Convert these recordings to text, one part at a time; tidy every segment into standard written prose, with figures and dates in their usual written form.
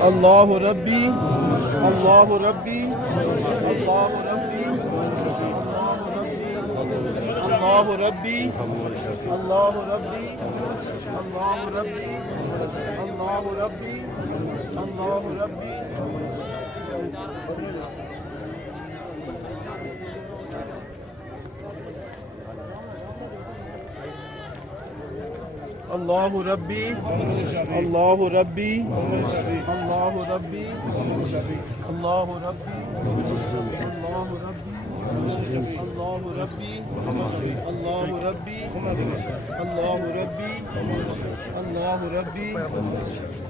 اللہ ربی اللہ ربی اللہ ربی اللہ ربی اللہ ربی اللہ ربی اللہ ربی اللہ ربی اللہ ربی اللہ ربی اللہ ربی اللہ ربی اللہ ربی اللہ ربی اللہ ربی اللہ ربی اللہ ربی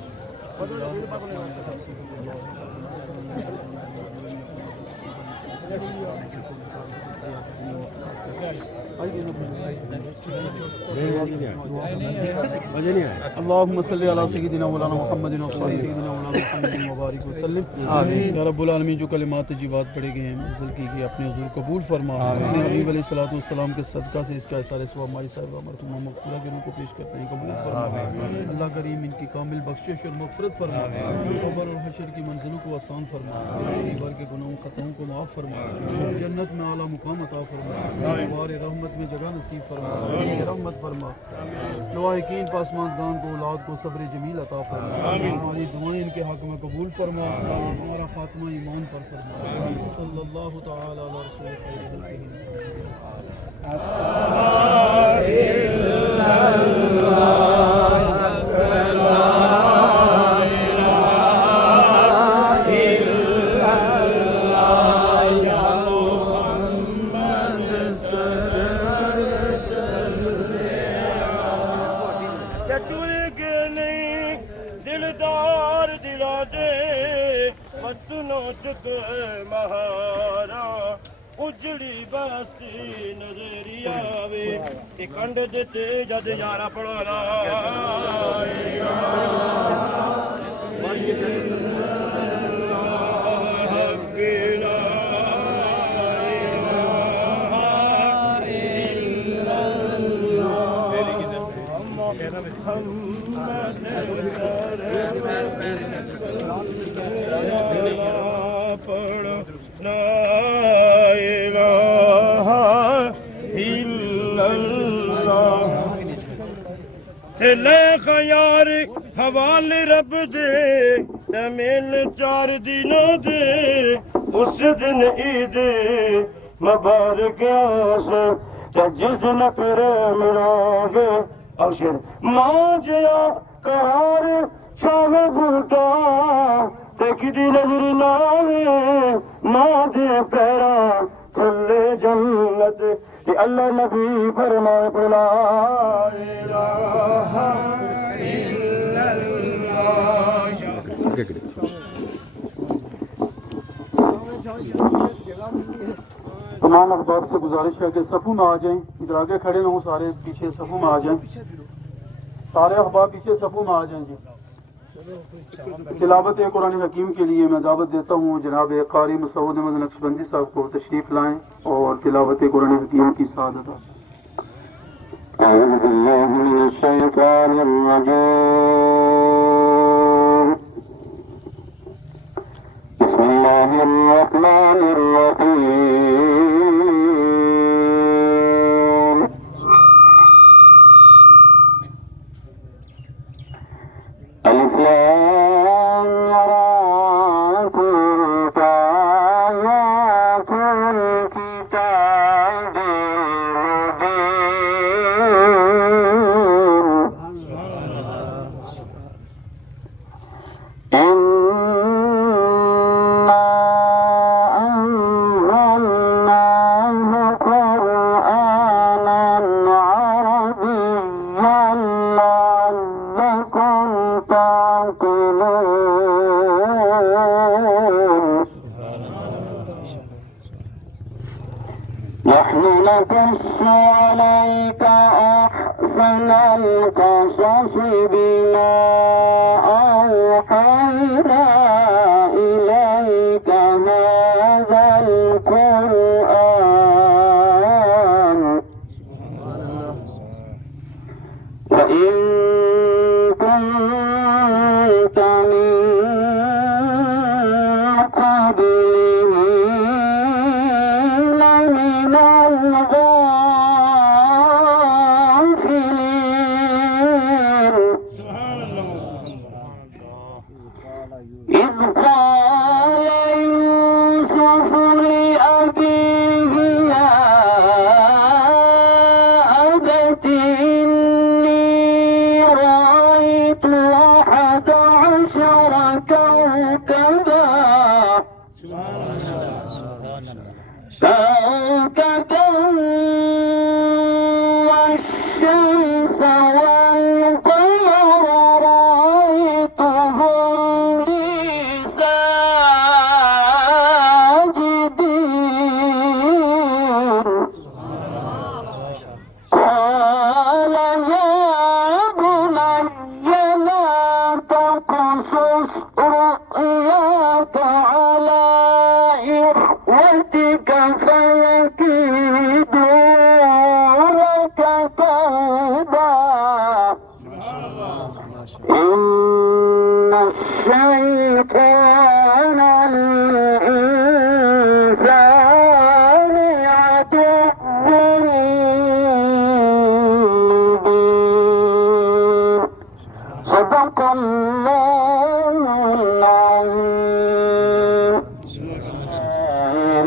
اللہم صلی علی سیدنا مولانا محمد وعلی سیدنا مولانا محمد مبارک وسلم یا رب العالمین جو کلمات تجیبات پڑھے گئے ہیں منزل کی گئی اپنے حضور قبول فرما اپنے حبیب علیہ السلام کے صدقہ سے اس کا اثار ثواب ہماری صاحبہ مرحومہ مغفورہ کے روح کو پیش کرتے ہیں قبول فرما اللہ کریم ان کی کامل بخشش اور مغفرت فرما قبر اور حشر کی منزلوں کو آسان فرما دیوار کے گناہوں خطاؤں کو معاف فرما جنت میں اعلیٰ مقام عطا فرما دوار رحمت میں جگہ نصیب فرما رحمت فرما لواحقین پاسماندگان کو اولاد کو صبر جمیل عطا فرما ہماری دعائیں ان کے حق میں قبول فرما ہمارا خاتمہ ایمان پر فرما صلی اللہ تعالی علی رسول مہارا اجڑی بستی نظری آوے کنڈ دیتے جد یارا پڑھانا خیار حوال رب دے تمیل 4 دنوں دے اس دن عید مبارک آس جس دن پھر ملو گے اشر ماں جیا کار چھاو بوٹا دیکھتی نظر ناوے ماں دے پیرا کھلے جنت کہ اللہ نبی فرمائے لا الہ الا اللہ تمام احباب سے گزارش ہے کہ صفوں میں آ جائیں، ادھر آگے کھڑے نہ ہوں، سارے پیچھے صفوں میں آ جائیں، سارے احباب پیچھے صفوں میں آ جائیں جی۔ تلاوت قرآن حکیم کے لیے میں دعوت دیتا ہوں جناب قاری مسعود احمد نقشبندی صاحب کو تشریف لائیں اور تلاوت قرآن حکیم کی سعادت حاصل۔ أعوذ بالله من الشيطان الرجيم بسم الله الرحمن الرحيم ألف لام را تلك آيات الكتاب نحن نقص عليك أحسن القصص بما أوحينا إليك هذا القرآن وإن كنت من قبله لمن الغافلين إذ قال يوسف لأبيه يا أبت إني رأيت 11 كوكبا والشمس والقمر رأيتهم لي ساجدين قال يا بني لا تقصص رؤياك على إخوتك فيكيدوا لك كيدا إن الشيطان للإنسان عدو مبين صدق الله العظيم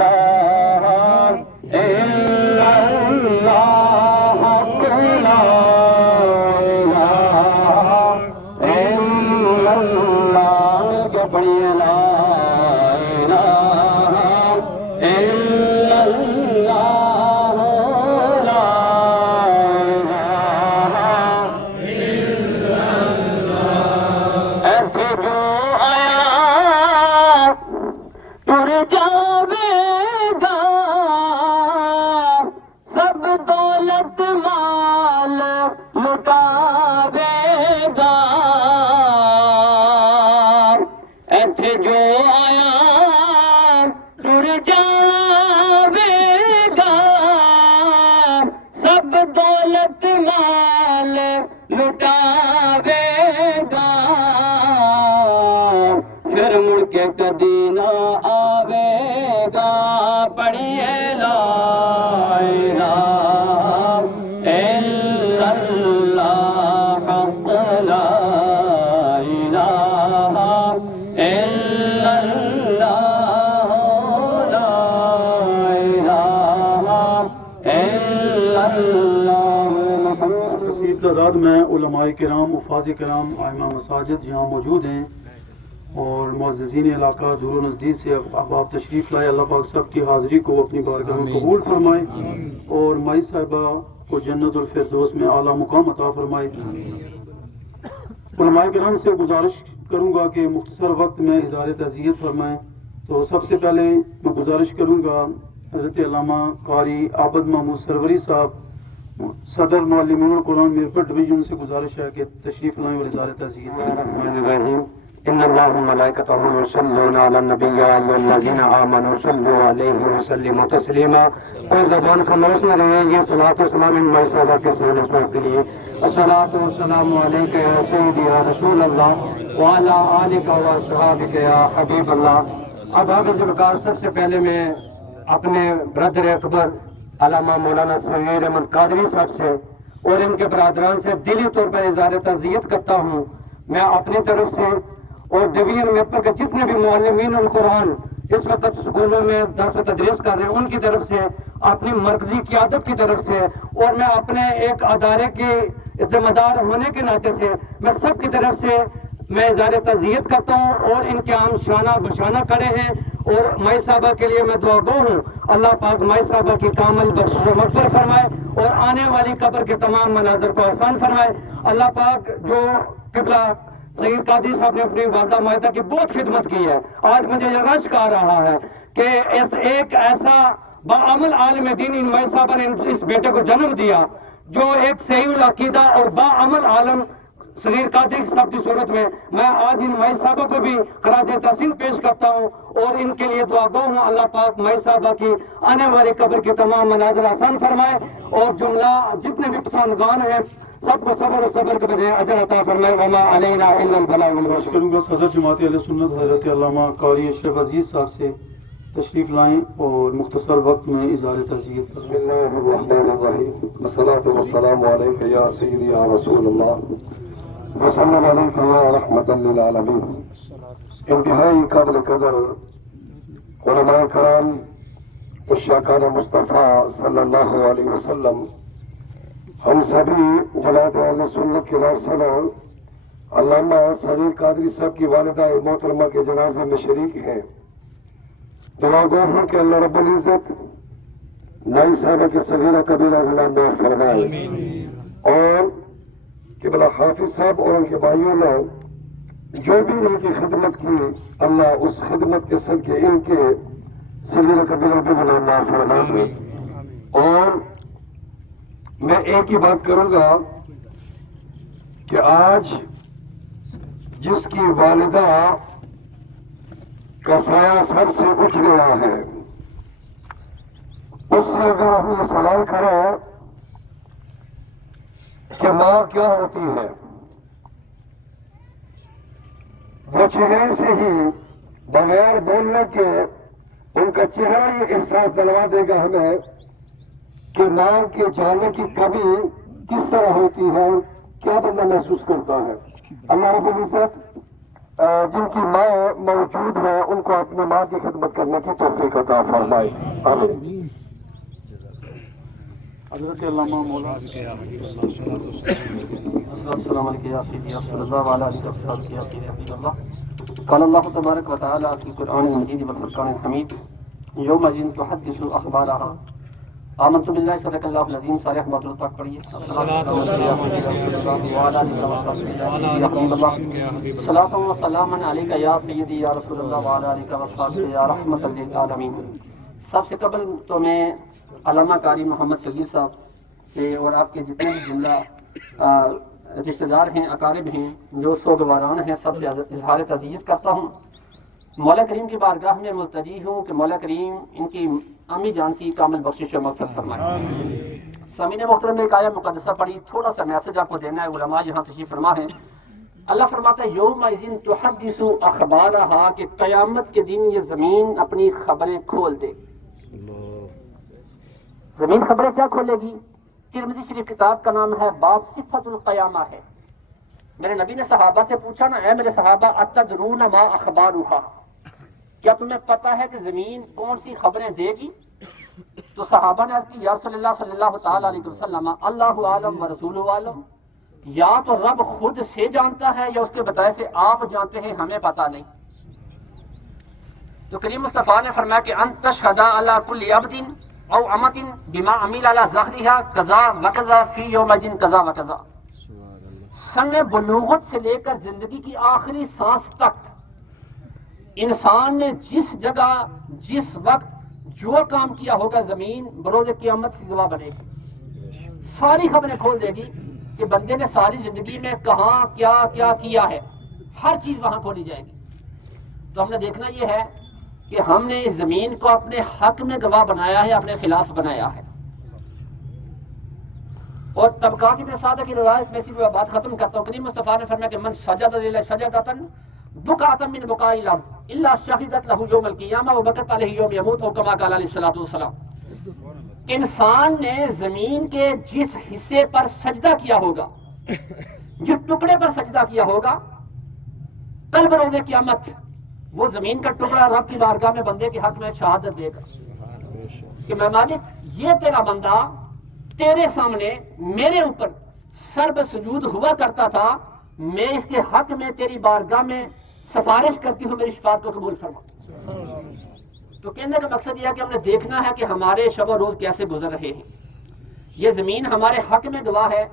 لا إله إلا الله لا إله إلا الله كبير لا إله إلا الله لا إله جو آیا ٹر جاوے گا سب دولت مال لٹاوے گا ایتھے جو آیا ٹر جاوے گا سب دولت مال لٹاوے گا پھر مڑ کے کدی نہ آوے گا پڑھیے لا الہ الا اللہ حق لا الہ الا اللہ لا الہ الا اللہ محمد کثیر تعداد میں علماء کرام، حفاظ کرام، ائمہ مساجد یہاں موجود ہیں اور معززین علاقہ دور و نزدیک سے احباب تشریف لائے۔ اللہ پاک سب کی حاضری کو اپنی بارگاہ میں قبول فرمائے اور مائی صاحبہ کو جنت الفردوس میں اعلیٰ مقام عطا فرمائے۔ علماء کرام سے گزارش کروں گا کہ مختصر وقت میں اظہار تعزیت فرمائیں۔ تو سب سے پہلے میں گزارش کروں گا حضرت علامہ قاری عابد محمود سروری صاحب صدر معلمین القرآن میرپور ڈویژن سے گزارش ہے کہ تشریف لائیں اور اظہار تعزیت کریں۔ الرحمن الرحیم ان اللہ وملائکتہ یصلون علی النبی یا ایھا الذین آمنوا صلوا علیہ وسلموا تسلیما۔ کوئی زبان خاموش نہ رہے، یہ صلاۃ و سلام ان مائی صحابہ کے ساتھ اس وقت کے لیے۔ الصلاۃ والسلام علیک یا سیدی یا رسول اللہ وعلی آلک واصحابک یا حبیب اللہ۔ اب حافظ وقار، سب سے پہلے میں اپنے برادر اکبر علامہ مولانا صغیر احمد قادری صاحب سے اور ان کے برادران سے دلی طور پر اظہار تعزیت کرتا ہوں۔ میں اپنی طرف سے اور ڈویژن میرپور کے جتنے بھی معلمین القرآن اس وقت اسکولوں میں درس و تدریس کر رہے ہیں، ان کی طرف سے، اپنی مرکزی قیادت کی طرف سے، اور میں اپنے ایک ادارے کے ذمہ دار ہونے کے ناطے سے میں سب کی طرف سے میں اظہار تعزیت کرتا ہوں۔ اور ان کے عام شانہ بشانہ کھڑے ہیں، اور مائی صاحبہ کے لیے میں دعا گو ہوں، اللہ پاک مائی صاحبہ کی کامل بخشش و مغفرت فرمائے اور آنے والی قبر کے تمام مناظر کو آسان فرمائے۔ اللہ پاک جو قبلہ سید قادری صاحب نے اپنی والدہ معاہدہ کی بہت خدمت کی ہے، آج مجھے یہ رشک آ رہا ہے کہ ایک ایسا باعمل عالم دین ان مائی صاحبہ نے اس بیٹے کو جنم دیا جو ایک صحیح العقیدہ اور باعمل عالم صغیر قادری صاحب کی صورت میں میں آج ان مائی صاحبہ کو بھی خراج تحسین پیش کرتا ہوں اور ان کے لیے دعا گو ہوں۔ اللہ پاک مائی صاحبہ کی آنے والی قبر کے تمام مناظر آسان فرمائے اور جملہ جتنے بھی پسندگان ہیں سب کو صبر و صبر کے بجائے اجر عطا فرمائے۔ وما علینا الا البلاغ المبین۔ کروں گا صدر جماعت اہل سنت حضرت علامہ قاری اشرف عزیز صاحب سے تشریف لائیں اور مختصر وقت میں اظہار تعزیت بسم اللہ الرحمن الرحیم والصلاة والسلام علیک یا سیدی یا رسول اللہ وسلم علیک یا رحمت للعالمین۔ انتہائی قابل قدر علماء کرام عشاقان مصطفیٰ صلی اللہ علیہ وسلم، ہم سبھی جماعت اہل سنت کے ناصرہ علامہ صغیر قادری صاحب کی والدہ محترمہ کے جنازے میں شریک ہیں۔ دعا گو ہوں کہ اللہ رب العزت نائی صاحبہ کے صغیرہ کبیرہ گناہ معاف فرمائے اور قبلہ حافظ صاحب اور ان کے بھائیوں نے جو بھی ان کی خدمت کی، اللہ اس خدمت کے صدقے ان کے صغیرہ کبیرہ بھی گناہ معاف فرمائے۔ اور میں ایک ہی بات کروں گا کہ آج جس کی والدہ کا سایہ سر سے اٹھ گیا ہے، اس سے اگر ہم یہ سوال کریں کہ ماں کیا ہوتی ہے، وہ چہرے سے ہی بغیر بولنے کے ان کا چہرہ یہ احساس دلوا دے گا ہمیں کہ ماں کے جانے کی کمی کس طرح ہوتی ہے، کیا بندہ محسوس کرتا ہے۔ اللہ رب العزت جن کی ماں موجود ہے ان کو اپنی ماں کی خدمت کرنے کی توفیق عطا فرمائے، آمین۔ حضرت علامہ مولانا السلام علیکم یا سیدی رسول اللہ وعلی آلہ وصحبہ یا سیدی حبیب اللہ۔ قال اللہ تبارک و تعالی فی القرآن المجید والفرقان الحمید یوم تحدث اخبارها آمنت باللہ صدق اللہ العظیم۔ سارے احمد اللہ پاک پڑھیے۔ صلاۃ و سلام علیک یا سیدی یا رسول اللہ وعلی آلہ وصحبہ یا رحمۃ للعالمین۔ سب سے قبل تو میں علامہ قاری محمد صغیر صاحب سے اور آپ کے جتنے بھی جملہ رشتہ دار ہیں، اقارب ہیں، جو سوگواران ہیں، سب سے اظہار تعزیت کرتا ہوں۔ مولا کریم کی بارگاہ میں ملتجی ہوں کہ مولا کریم ان کی امی جان کی کامل بخشش و مغفرت فرمائے۔ سامعین محترم نے ایک آیہ مقدسہ پڑھی، تھوڑا سا میسج آپ کو دینا ہے، علماء یہاں تشریف فرما ہے۔ اللہ فرماتا ہے یومئذ تحدث اخبارہا، کہ قیامت کے دن یہ زمین اپنی خبریں کھول دے گی۔ زمین خبریں کیا کھولے گی؟ ترمذی شریف کتاب کا نام ہے باب صفت القیامہ ہے۔ میرے نبی نے صحابہ سے پوچھا نا، اے میرے صحابہ اتدرون ما اخبارها، کیا تمہیں پتا ہے کہ زمین کون سی خبریں دے گی؟ تو صحابہ نے عرض کی یا رسول اللہ صلی اللہ تعالی علیہ وسلم اللہ عالم و رسول عالم، یا تو رب خود سے جانتا ہے یا اس کے بتائے سے آپ جانتے ہیں، ہمیں پتا نہیں۔ تو کریم مصطفیٰ نے فرمایا کہ ان تشہد علی کل عبد او امت بما عمل علی ظہرها کذا وکذا فی یومئذ کذا وکذا۔ سن بلوغت سے لے کر زندگی کی آخری سانس تک انسان نے جس جگہ، جس وقت جو کام کیا ہوگا زمین بروز قیامت سے گواہ بنے گی، ساری خبریں کھول دے گی کہ بندے نے ساری زندگی میں کہاں کیا کیا کیا ہے، ہر چیز وہاں کھولی جائے گی۔ تو ہم نے دیکھنا یہ ہے کہ ہم نے اس زمین کو اپنے حق میں گواہ بنایا ہے، اپنے خلاف بنایا ہے۔ اور طبقات ابن سعدہ کی روایت میں سے بھی بات ختم کرتا ہوں۔ کریم مصطفیٰ نے فرمایا کہ من سجد للہ سجدۃ بقعۃ من بقاء الارض الا شهدت له يوم القیامہ وبکت علیہ یوم یموت، کما قال علیہ الصلوۃ والسلام۔ انسان نے زمین کے جس حصے پر سجدہ کیا ہوگا، جس ٹکڑے پر سجدہ کیا ہوگا، کل بروز قیامت وہ زمین کا ٹکڑا رب کی بارگاہ میں بندے کے حق میں شہادت دے گا کہ میں مالک یہ تیرا بندہ تیرے سامنے میرے اوپر سر بہ سجود ہوا کرتا تھا، میں اس کے حق میں تیری بارگاہ میں سفارش کرتی ہوں، میری شفاعت کو قبول فرما۔ تو کہنے کا مقصد یہ ہے کہ ہم نے دیکھنا ہے کہ ہمارے شب و روز کیسے گزر رہے ہیں۔ یہ زمین ہمارے حق میں گواہ ہے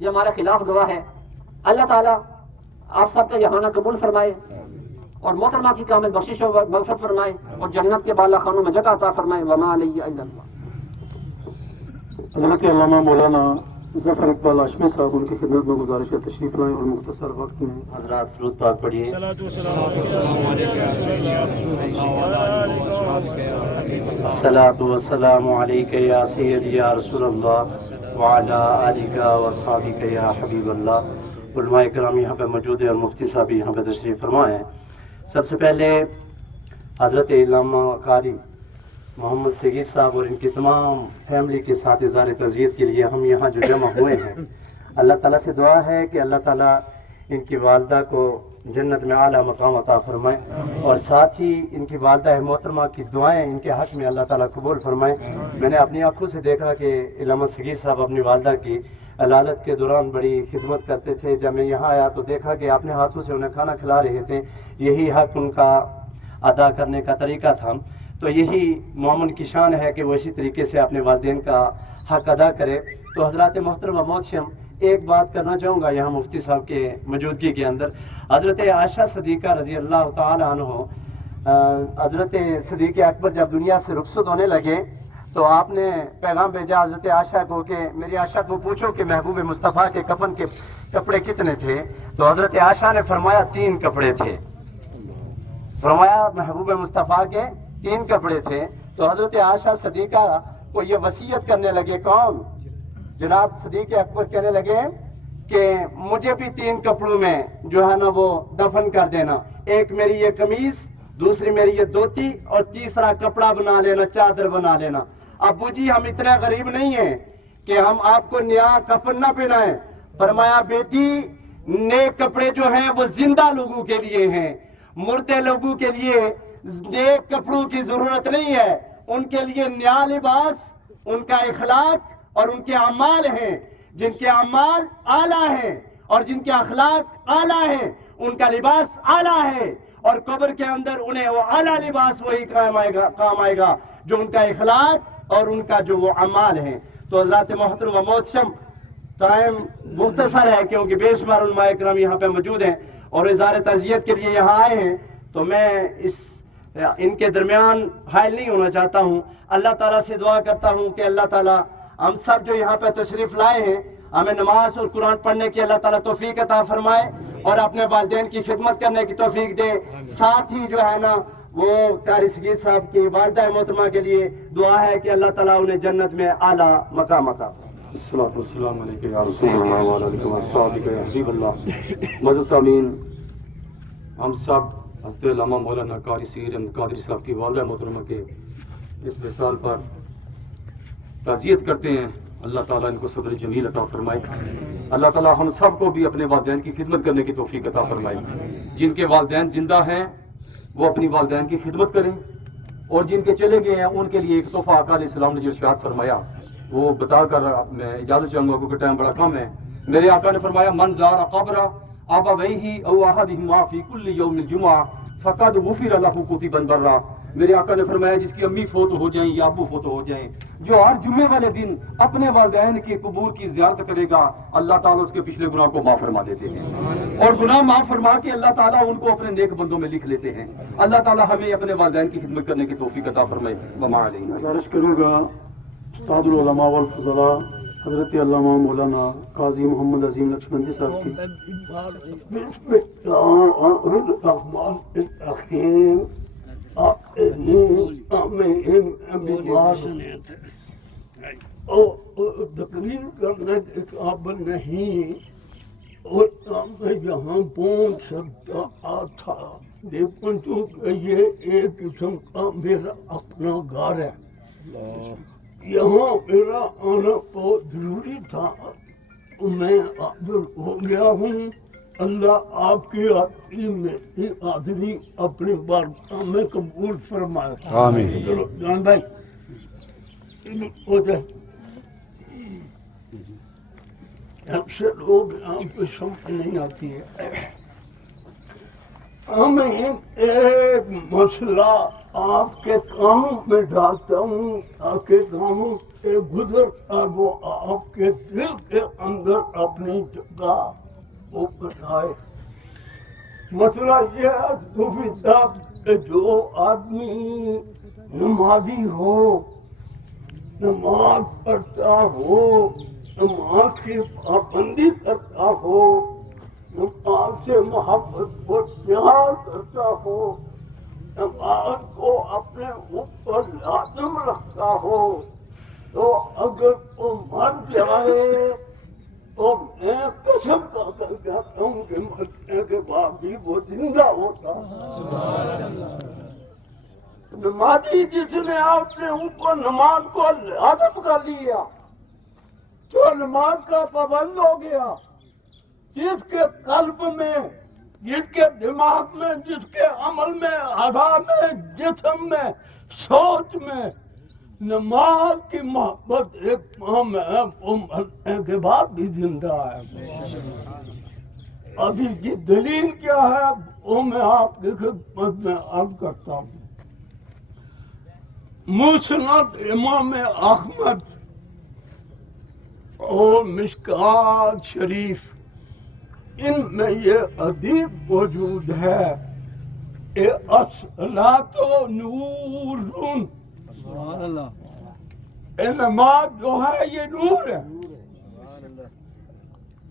یا ہمارے خلاف گواہ ہے۔ اللہ تعالیٰ آپ سب کا یہاں قبول فرمائے اور محترمہ کی کامل بخشش و مغفرت فرمائے اور جنت کے بالا خانوں میں جگہ عطا فرمائے۔ وما علیہ الا اللہ۔ حضرت علامہ مولانا ظفر اقبال ہاشمی صاحب ان کی خدمت میں گزارش ہے تشریف لائیں اور مختصر وقت میں حضرات درود پاک پڑھیے۔ الصلاۃ والسلام علیک یا سیدی یا رسول اللہ وعلی آلک وصحبک یا حبیب اللہ۔ علماء کرام یہاں پہ موجود ہیں اور مفتی صاحب بھی یہاں پہ تشریف فرما ہیں۔ سب سے پہلے حضرت علامہ قاری محمد صغیر صاحب اور ان کی تمام فیملی کے ساتھ اظہار تعزیت کے لیے ہم یہاں جو جمع ہوئے ہیں، اللہ تعالیٰ سے دعا ہے کہ اللہ تعالیٰ ان کی والدہ کو جنت میں اعلیٰ مقام عطا فرمائے اور ساتھ ہی ان کی والدہ محترمہ کی دعائیں ان کے حق میں اللہ تعالیٰ قبول فرمائے۔ میں نے اپنی آنکھوں سے دیکھا کہ علامہ صغیر صاحب اپنی والدہ کی علالت کے دوران بڑی خدمت کرتے تھے۔ جب میں یہاں آیا تو دیکھا کہ اپنے ہاتھوں سے انہیں کھانا کھلا رہے تھے، یہی حق ان کا ادا کرنے کا طریقہ تھا۔ تو یہی مومن کی شان ہے کہ وہ اسی طریقے سے اپنے والدین کا حق ادا کرے۔ تو حضرات محترم و محتشم، ایک بات کرنا چاہوں گا یہاں مفتی صاحب کے موجودگی کے اندر۔ حضرت عائشہ صدیقہ رضی اللہ تعالی عنہ، حضرت صدیق اکبر جب دنیا سے رخصت ہونے لگے تو آپ نے پیغام بھیجا حضرت عائشہ کو کہ میری عائشہ کو پوچھو کہ محبوب مصطفیٰ کے کفن کے کپڑے کتنے تھے؟ تو حضرت عائشہ نے فرمایا 3 کپڑے تھے۔ فرمایا محبوب مصطفیٰ کے 3 کپڑے تھے۔ تو حضرت عائشہ صدیقہ کو یہ وصیت کرنے لگے، کون؟ جناب صدیق اکبر کہنے لگے کہ مجھے بھی 3 کپڑوں میں جو ہے نا وہ دفن کر دینا، ایک میری یہ قمیض، دوسری میری یہ دھوتی اور تیسرا کپڑا بنا لینا، چادر بنا لینا۔ ابو جی ہم اتنے غریب نہیں ہیں کہ ہم آپ کو نیا کفن نہ پہنائیں۔ فرمایا بیٹی نیک کپڑے جو ہیں وہ زندہ لوگوں کے لیے ہیں، مردے لوگوں کے لیے نیک کپڑوں کی ضرورت نہیں ہے۔ ان کے لیے نیا لباس ان کا اخلاق اور ان کے اعمال ہیں، جن کے اعمال اعلیٰ ہیں اور جن کے اخلاق اعلیٰ ہیں ان کا لباس اعلیٰ ہے، اور قبر کے اندر انہیں وہ اعلیٰ لباس وہی کام آئے گا جو ان کا اخلاق اور ان کا جو وہ اعمال ہیں۔ تو حضرات محترم و محتشم، ٹائم مختصر ہے کیونکہ بے شمار علماء کرام یہاں پہ موجود ہیں اور اظہار تعزیت کے لیے یہاں آئے ہیں، تو میں ان کے درمیان حائل نہیں ہونا چاہتا ہوں۔ اللہ تعالیٰ سے دعا کرتا ہوں کہ اللہ تعالیٰ ہم سب جو یہاں پہ تشریف لائے ہیں ہمیں نماز اور قرآن پڑھنے کی اللہ تعالیٰ توفیق عطا فرمائے اور اپنے والدین کی خدمت کرنے کی توفیق دے۔ ساتھ ہی جو ہے نا وہ قاری صغیر صاحب کی والدہ محترمہ کے لیے دعا ہے کہ اللہ تعالیٰ انہیں جنت میں اعلیٰ مقام عطا فرمائے۔ الصلاۃ والسلام علیک یا رسول اللہ وعلی آلک وصحبک یا حبیب اللہ۔ معزز سامعین، ہم سب حضرت علامہ مولانا قاری صغیر احمد قادری صاحب کی والدہ محترمہ کے اس وصال پر تعزیت کرتے ہیں۔ اللہ تعالیٰ ان کو صبر جمیل عطا فرمائے۔ اللہ تعالیٰ ہم سب کو بھی اپنے والدین کی خدمت کرنے کی توفیق عطا فرمائے۔ جن کے والدین زندہ ہیں وہ اپنی والدین کی خدمت کریں، اور جن کے چلے گئے ہیں ان کے لیے ایک تحفہ آقا علیہ السلام نے جو ارشاد فرمایا وہ بتا کر میں اجازت چاہوں گا کیونکہ ٹائم بڑا کم ہے۔ میرے آقا نے فرمایا من زار قبر ابویہ او احدہما فی کل یوم الجمعہ فقد غفر لہ کتبا برا۔ میرے آقا نے فرمایا جس کی امی فوت ہو جائیں یا ابو فوت ہو جائیں، جو ہر جمعے والے دن اپنے والدین کے قبور کی زیارت کرے گا، اللہ تعالیٰ اس کے پچھلے گناہ کو معاف فرما دیتے ہیں، اور گناہ معاف فرما کے اللہ تعالیٰ ان کو اپنے نیک بندوں میں لکھ لیتے ہیں۔ اللہ تعالیٰ ہمیں اپنے والدین کی خدمت کرنے کی توفیق عطا فرمائے۔ وما علینا۔ گزارش کروں گا استاد العلماء والفضلاء حضرت علامہ مولانا قاضی محمد عظیم نقشبندی صاحب کی۔ بسم اللہ الرحمن الرحیم۔ تقریر کرنے کے قابل نہیں اور میں یہاں پہنچ سکتا تھا، لیکن چونکہ یہ ایک قسم کا میرا اپنا گھر ہے، یہاں میرا آنا بہت ضروری تھا، میں حاضر ہو گیا ہوں۔ اللہ آپ کی حاضری اپنی بارگاہ میں قبول فرمائے۔ آمین۔ چلو جان بھائی ہو جائے، ہم سے لوگ یہاں پہ سمجھ نہیں آتی ہے۔ میں ایک مسئلہ آپ کے کانوں میں ڈالتا ہوں تاکہ کانوں سے گزر کر وہ آپ کے دل کے اندر اپنی جگہ وہ بنائے۔ مسئلہ یہ ہے کہ جو آدمی نمازی ہو، نماز پڑھتا ہو، نماز کی پابندی کرتا ہو، نماز سے محبت اور پیار کرتا ہو، نماز کو اپنے اوپر لازم رکھتا ہو، تو اگر وہ مر جائے تو میں قسم کھا کر کہتا ہوں کہ مرنے کے بعد بھی وہ زندہ ہوتا۔ نمازی جس نے اپنے اوپر نماز کو لازم کر لیا تو نماز کا پابند ہو گیا، جس کے قلب میں، جس کے دماغ میں، جس کے عمل میں، اعضاء میں، جسم میں، سوچ میں نماز کی محبت ایک کام ہے، وہ مرنے کے بعد بھی زندہ ہے۔ ابھی کی دلیل کیا ہے وہ میں آپ کی خدمت میں عرض کرتا ہوں۔ مسند امام احمد اور مشکات شریف، ان میں یہ حدیث موجود ہے، الصلاۃ نور، نماز جو ہے یہ نور ہے۔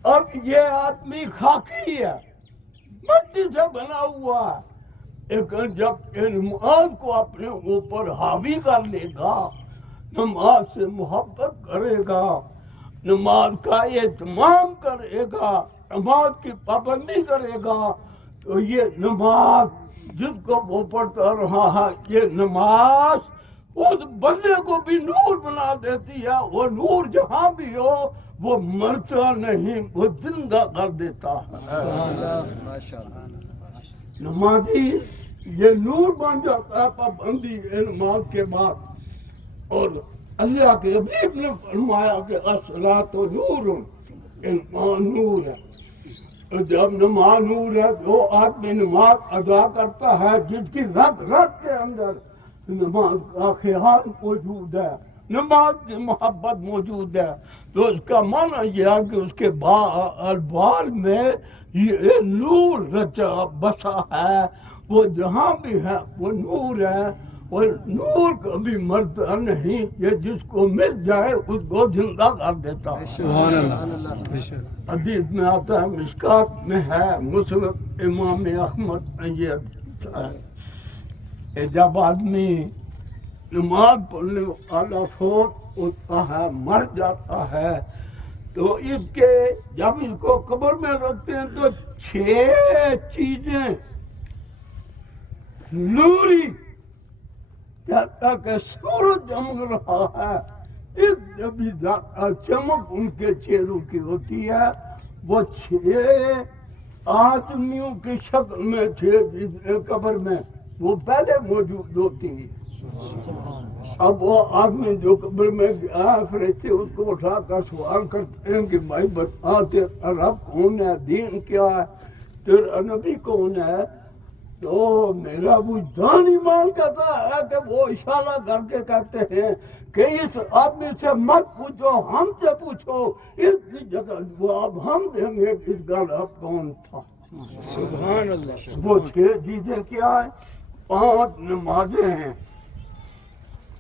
اب یہ آدمی خاکی ہے، مٹی سے بنا ہوا ہے، لیکن جب یہ نماز کو اپنے اوپر حاوی کر لے گا، نماز سے محبت کرے گا، نماز کا اہتمام کرے گا، نماز کی پابندی کرے گا، تو یہ نماز جس کو وہ پڑھتا رہا ہے، یہ نماز اس بندے کو بھی نور بنا دیتی ہے۔ وہ نور جہاں بھی ہو وہ مرتا نہیں، وہ زندہ کر دیتا ہے۔ نمازی یہ نور بن جاتا ہے پابندی نماز کے بعد، اور اللہ کے حبیب نے فرمایا کہ الصلاۃ نور، نماز نور ہے۔ جب نماز نور ہے، جو آدمی نماز ادا کرتا ہے، جس کی رگ رگ کے اندر نماز کا خیال موجود ہے، نماز کی محبت موجود ہے، تو اس کا معنی یہ ہے کہ اس کے البال میں یہ نور رچا بسا ہے، وہ جہاں بھی ہے وہ نور ہے، اور نور کبھی مرتا نہیں، یہ جس کو مل جائے اس کو زندہ کر دیتا ہے۔ سبحان اللہ۔ حدیث میں آتا ہے، مشکات میں ہے، مسند امام احمد میں یہ حدیث ہے کہ جب آدمی نماز پڑھنے والا فوت ہوتا ہے، مر جاتا ہے، تو اس کے جب اس کو قبر میں رکھتے ہیں تو 6 چیزیں نوری، جیسا کہ سورج چمک رہا ہے، اس جب زیادہ چمک ان کے چہروں کی ہوتی ہے، وہ 6 آدمیوں کی شکل میں تھے جس قبر میں وہ پہلے موجود ہوتی ہے۔ اب وہ آدمی جو قبر میں گیا، فرشتے اس کو اٹھا کر سوال کرتے ہیں کہ بھائی بتا تیرا رب کون ہے، دین کیا ہے، تیرا نبی کون ہے؟ تو میرا وجدان ایمان کہتا ہے کہ وہ اشارہ کر کے کہتے ہیں کہ اس آدمی سے مت پوچھو، ہم سے پوچھو، اس کی جگہ جواب ہم دیں گے اس کا رب کون تھا۔ سبحان اللہ۔ وہ 6 چیزیں کیا ہیں؟ 5 نمازیں ہیں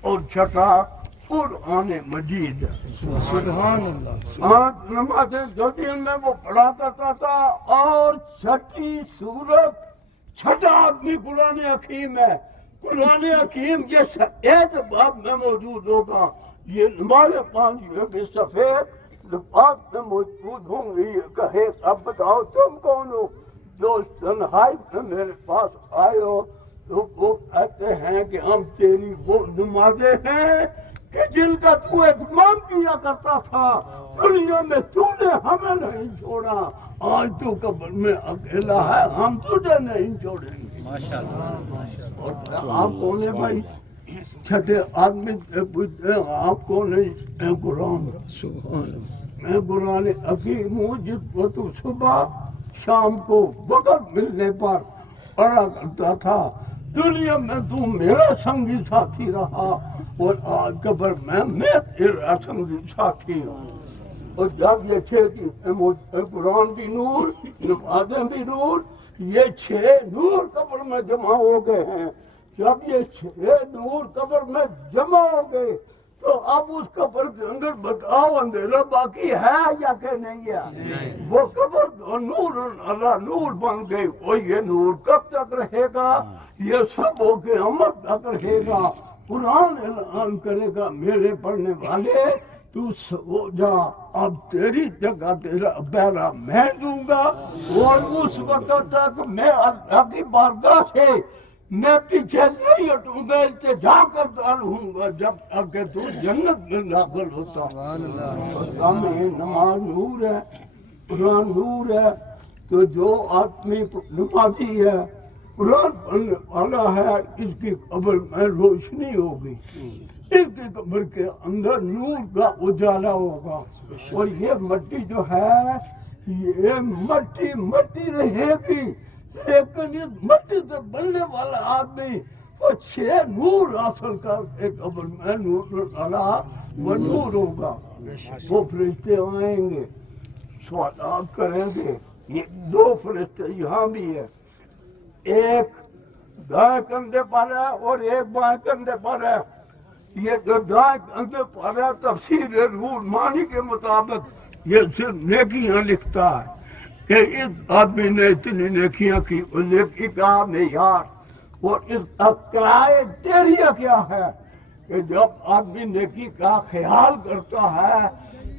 اور 6 قرآن مجید ہے۔ سبحان اللہ۔ 5 نمازیں جو دن میں وہ پڑھا کرتا تھا، اور 6ٹی سورت، 6ٹا آدمی قرآن حکیم ہے۔ قرآن حکیم یہ ایک باب میں موجود ہوگا، یہ نماز 5 یہ بھی سفید لباس میں موجود ہوں گی۔ یہ کہے اب بتاؤ تم کون ہو جو تنہائی میں میرے پاس آئے ہو؟ تو وہ کہتے ہیں کہ ہم تیری وہ نمازیں ہیں کہ جن کا تو اہتمام کیا کرتا تھا، دنیا میں تو نے ہمیں نہیں چھوڑا، آج تو قبر میں اکیلا ہے، ہم تجھے نہیں چھوڑیں گے۔ اور آپ کون ہیں بھائی؟ 6 آدمی پوچھتے ہیں آپ کون ہیں؟ میں قرآن، میں قرآن حکیم ہوں جس کو تو صبح شام کو وقت ملنے پر پڑھا کرتا تھا۔ دنیا میں تو میرا سنگی ساتھی رہا، اور آج قبر میں تیرا سنگی ساتھی ہوں۔ اور جب یہ 6 چیزیں، قرآن بھی نور، نمازیں بھی نور، یہ 6 نور قبر میں جمع ہو گئے ہیں۔ جب یہ 6 نور قبر میں جمع ہو گئے تو اب اس قبر کے اندر بتاؤ اندھیرا باقی ہے یا کہ نہیں ہے؟ وہ قبر تو نور اللہ نور بن گئی۔ وہ یہ نور کب تک رہے گا؟ یہ سب ہو کے قیامت تک رہے گا۔ قرآن اعلان کرے گا میرے پڑھنے والے تو سو جا، اب تیری جگہ تیرا بیرا میں دوں گا، اور اس وقت تک میں اللہ کی بارگاہ سے میں پیچھے نہیں ہٹوں گا، التجا کرتا رہوں گا جب تک کہ تو جنت میں داخل ہوتا۔ نماز نور ہے، قرآن نور ہے، تو جو آدمی نمازی ہے، قرآن پڑھنے والا ہے، اس کی قبر میں روشنی ہوگی، اس کی قبر کے اندر نور کا اجالا ہوگا۔ اور یہ مٹی جو ہے یہ مٹی رہے گی، لیکن اس مٹی سے بننے والا آدمی وہ 6 نور حاصل کر کے قبر میں نور والا وہ نور ہوگا۔ وہ فرشتے آئیں گے، سوالات کریں گے۔ یہ 2 فرشتے یہاں بھی ہے، ایک دائیں کندھے پر ہے اور ایک بائیں کندھے پر ہے۔ یہ جو دائیں کندھے پر ہے تفسیر روح مانی کے مطابق یہ صرف نیکیاں لکھتا ہے کہ اس آدمی نے اتنی نیکیاں کی، وہ نیکی کا معیار اور اس کا کرائیٹیریا کیا ہے کہ جب آدمی نیکی کا خیال کرتا ہے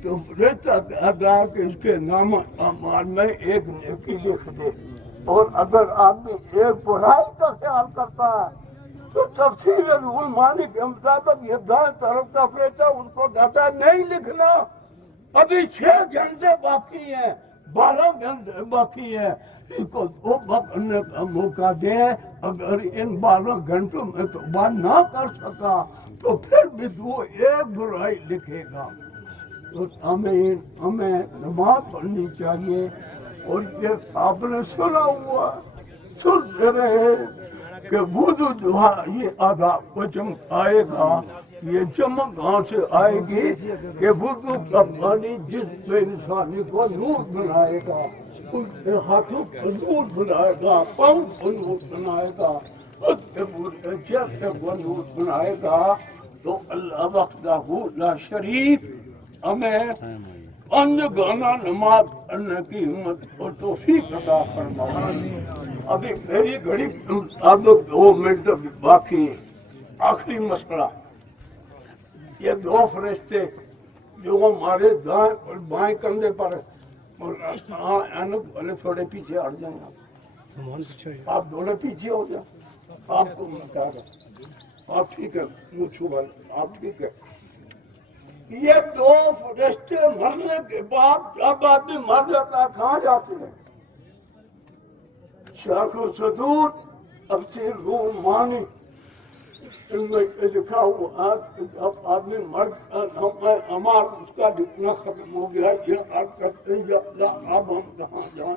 تو فرشتہ کہتا ہے کہ اس کے نام اعمال میں ایک نیکی لکھ دے، اور اگر آدمی ایک برائی کا خیال کرتا ہے تو تفسیر روح المانی کے مطابق یہ دائیں طرف کا فرشتہ اس کو کہتا ہے نہیں لکھنا، ابھی 6 گھنٹے باقی ہیں، 12 گھنٹے باقی ہیں، ان کو توبہ کرنے کا موقع دے۔ اگر ان 12 گھنٹوں میں توبہ نہ کر سکا تو پھر بھی وہ ایک برائی لکھے گا۔ تو ہمیں نماز پڑھنی چاہیے، اور یہ آپ نے سنا ہوا، سنتے رہے کہ وضو جو ہے یہ آدھا چمک آئے گا۔ یہ چمک کہاں سے آئے گی کہ وضو کا پانی جسم انسانی کو نور بنائے گا، ان کے ہاتھوں کو نور بنائے گا، پاؤں کو نور بنائے گا، اس کے پورے چہرے کو نور بنائے گا۔ تو اللہ وحدہ لا شریک ہمیں گانا نماز پڑھنے کی ہمت اور توفیق عطا فرمائے۔ ابھی میری گھڑی اب 2 منٹ باقی ہے۔ آخری مسئلہ، یہ 2 فرشتے جو ہمارے دائیں اور بائیں کندھے پر والے تھوڑے پیچھے ہٹ جائیں، آپ تھوڑے پیچھے ہو جائیں، آپ کو بتا رہا آپ ٹھیک ہے، مجھو والے آپ ٹھیک ہے۔ یہ 2 فرشتے مرنے کے بعد جب آدمی مر جاتا کہاں جاتے ہیں؟ شرح صدور تفسیر روح المانی ان میں لکھا ہوا ہے جب آدمی مر ہمارا اس کا لکھنا ختم ہو گیا، یہ عرض کرتے ہیں یا اللہ اب ہم کہاں جائیں؟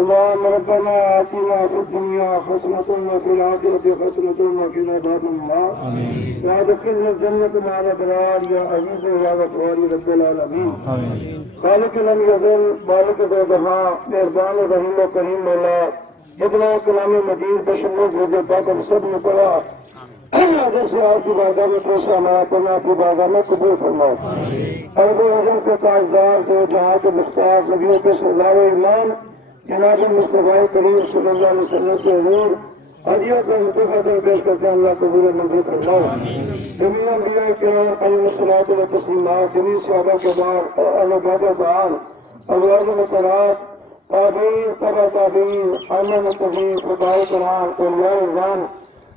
اللهم ربنا آتنا في الدنيا حسنة وفي الآخرة حسنة وقنا عذاب النار وادخلنا الجنة مع الأبرار يا عزيز يا غفار رب العالمين خالق لم يزل بارك بها مہربان رحیم و کریم مولا اتنا کلام مجید بشمول جو پاک ہم سب نے پڑھا اگر سے آپ کی بارگاہ میں پیشہ ہمارا پڑھنا آپ کی بارگاہ میں قبول فرماؤ۔ عرب و عجم کے تاجدار تھے جہاں کے مختار نبیوں کے سردار و امام جناب مصطفیٰ کریم صلی اللہ علیہ وسلم کے حضور حدیت اور متفقہ پیش کرتے ہیں، اللہ قبول منظور فرماؤ۔ جمیع انبیاء کرام علیہم الصلاۃ و تسلیمات، جمیع صحابہ کرام اور اہل بیت اطہار، ازواج مطہرات، تابعین تبع تابعین، عامہ متقین، فقہاء کرام، اولیاء رضوان،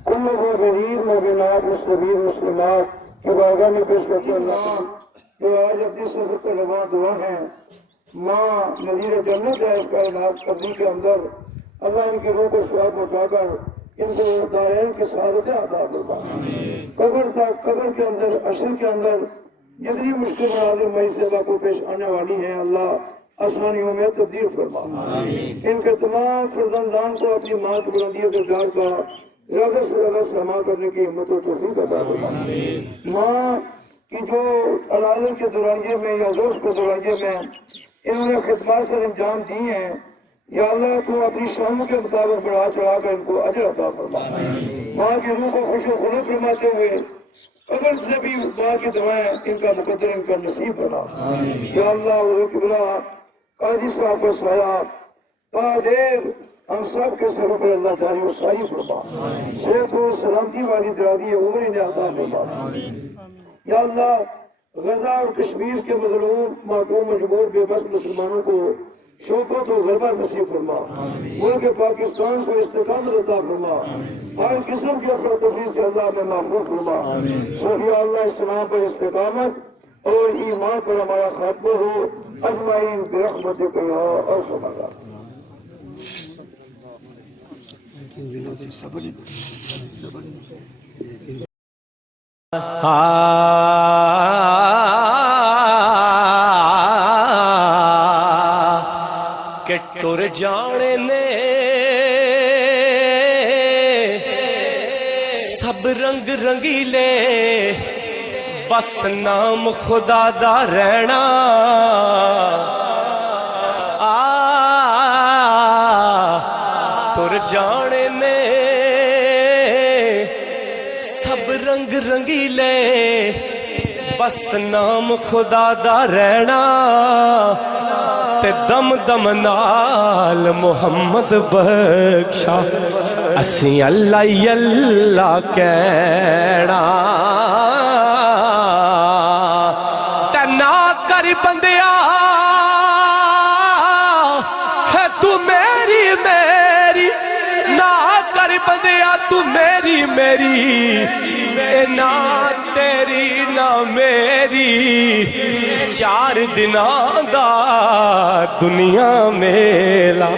کل مومنین مومنات مسلمین مسلمات کی بارگاہ میں پیش کرتے ہیں اللہ جو آج اپنی سفر کا رواں دعا ہے ماں نذیر جنت ہے اس کائنات کرنے کے اندر اللہ ان کی روح کو سواب اٹھا کر ان کو دارین کی سعادتیں عطا فرما۔ قبر تک قبر کے اندر عشر کے اندر جتنی مشکل مناظر مئی سے اللہ کو پیش آنے والی ہیں اللہ آسانیوں میں تبدیل فرما۔ ان کے تمام فرزندان کو اپنی ماں کی بلندی کردار کا زیادہ سے زیادہ سما کرنے کی ہمت و توفیق عطا فرما۔ ماں کی جو علالت کے دورانیے میں یا دوست کے دورانیے میں انہوں نے خدمات سے انجام دی ہیں یا اللہ تو اپنی شاموں کے مطابق بڑھا چڑھا کر ان کو اجر عطا فرما۔ ماں کی روح کو خوش و خلوص فرماتے ہوئے قبر سے بھی دعا کی دعائیں ان کا مقدر ان کا نصیب بنا یا اللہ حضور قبلہ قاضی صاحب کا سایہ تا دیر ہم سب کے سر پر اللہ تعالی و ساری فرما صحت و سلامتی والی درازی عمر انہیں عطا فرما یا اللہ غزہ اور کشمیر کے مظلوم محکوم مجبور بے بس مسلمانوں کو شوکت و غلبہ نصیب فرما ملک پاکستان کو استقامت عطا فرما ہر قسم کی افراتفری سے اللہ میں محفوظ فرما یا اللہ اسلام پر استقامت اور ایمان پر ہمارا خاتمہ ہو اجمعین برحمتک یا ارحم الراحمین. کہ ٹر جانے نے سب رنگ رنگیلے بس نام خدا دا رہنا ٹر جانے نے سب رنگ رنگیلے بس نام خدا دا رہنا تے دم دم نال محمد بخشا اسی اللہ اللہ کہنا تے نہ کر بندیا ہے تو میری میری نہ کر بندیا تو میری میری اے نہ تیری نہ میری چار دناں دا دنیا میلا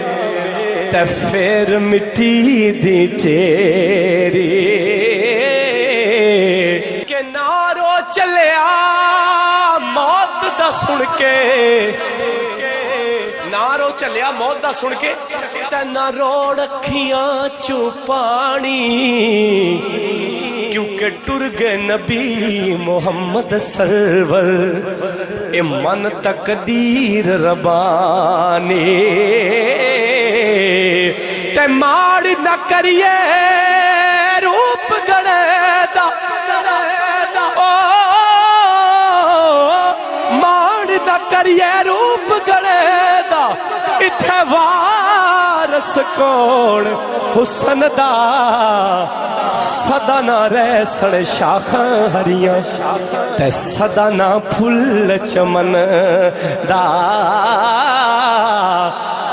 تے پھر مٹی دی تیری کہ نارو چلیا موت دا سن کے نارو چلیا موت دا سن کے تے نہ روڑ اکھیاں چوں پانی کیونکہ ٹر گئے نبی محمد سرور اے من تقدیر ربانی تے ماڑ نہ کریے روپ گڑے دا ماڑ نہ کریے روپ گڑے دا اتھے وارس کون حسن دا سدا نہ رہ سڑ شاخاں ہریاں تے سدا نہ پھل چمن دا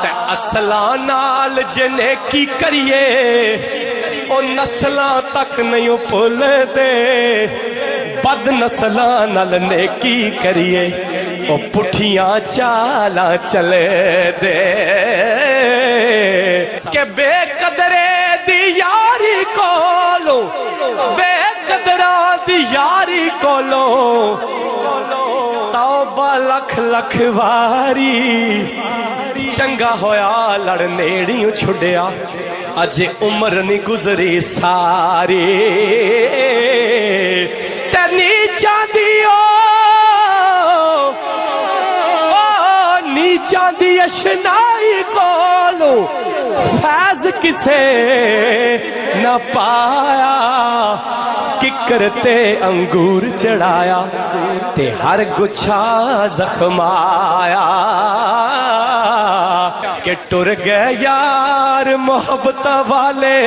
تے اصلاں نال جنے کی کریے او نسلاں تک نہیں بھول دے بد نسلاں نال نیکی کریے او پٹھیاں چالاں چلے دے کہ بے قدرے دی یاری کولو بے قدراں دی یاری کولو توبہ لکھ لکھ واری چنگا ہویا لڑ نیڑیوں چھڑیا اجے عمر نہیں گزری ساری تے نیچاں دیو نیچاں دی اشنائی کولو فیض کسے نہ پایا ککرتے انگور چڑھایا تے ہر گچھا زخم آیا کہ ٹر گئے یار محبت والے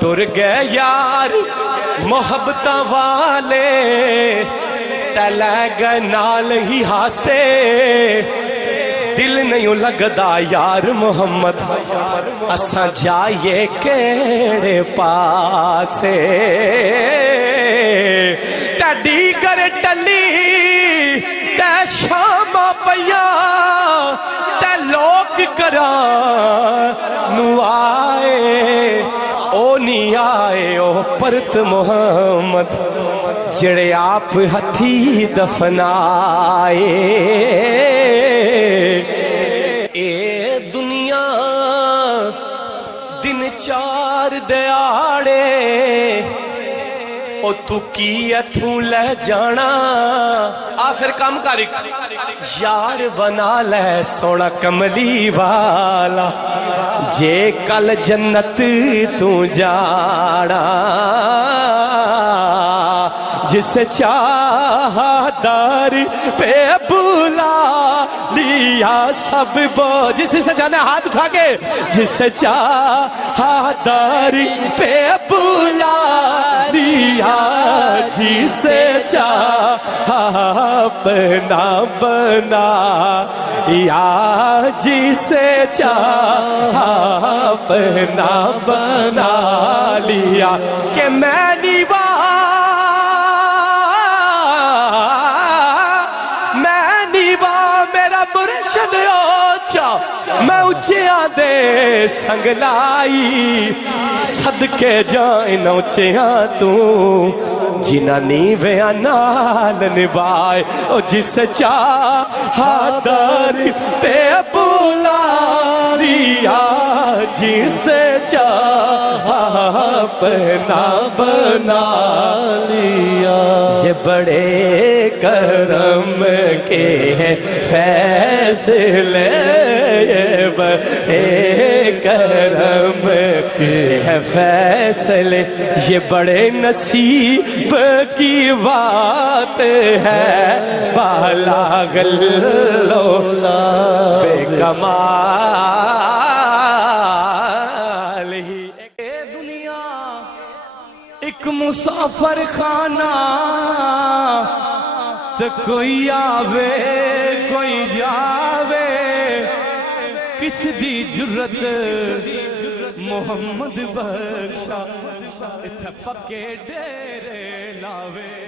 ٹر گئے یار محبت والے لے گئے نال ہی ہاسے دل نہیں لگدا یار محمد اساں جائیے کیڑے پاسے ٹڈی گر ٹلی تے شام پیا تے لوگ کراں نو آئے او نہیں آئے او پرت محمد جڑے آپ ہتھی دفنائے اے دنیا دن چار دیاڑے او تو کی اتھوں لے جانا آ پھر کم کر یار بنا لے سونا کملی والا جے کل جنت تو جانا جس چاہا در پہ بلا لیا سب جس سے جانا ہاتھ اٹھا کے جس چاہا در پہ بلا لیا جسے چاہا اپنا بنا یا جسے چاہا اپنا بنا لیا کہ میں مرشد اوچا میں اچھیاں دے سنگ لائی صدقے جائن اچھیاں تو جنہ نیویاں نال نبائے او جس چاہا در پہ بولا لیا جس چاہا اپنا بنا لیا یہ بڑے کرم کے ہیں فیصلے یہ بڑے کرم کے ہیں فیصلے یہ بڑے نصیب کی بات ہے بالا غلو بے کمال ہی اے دنیا ایک مسافر خانہ تو کوئی آوے کوئی جاوے کس دی جرت محمد بخشا اتھا پکے ڈیرے لاوے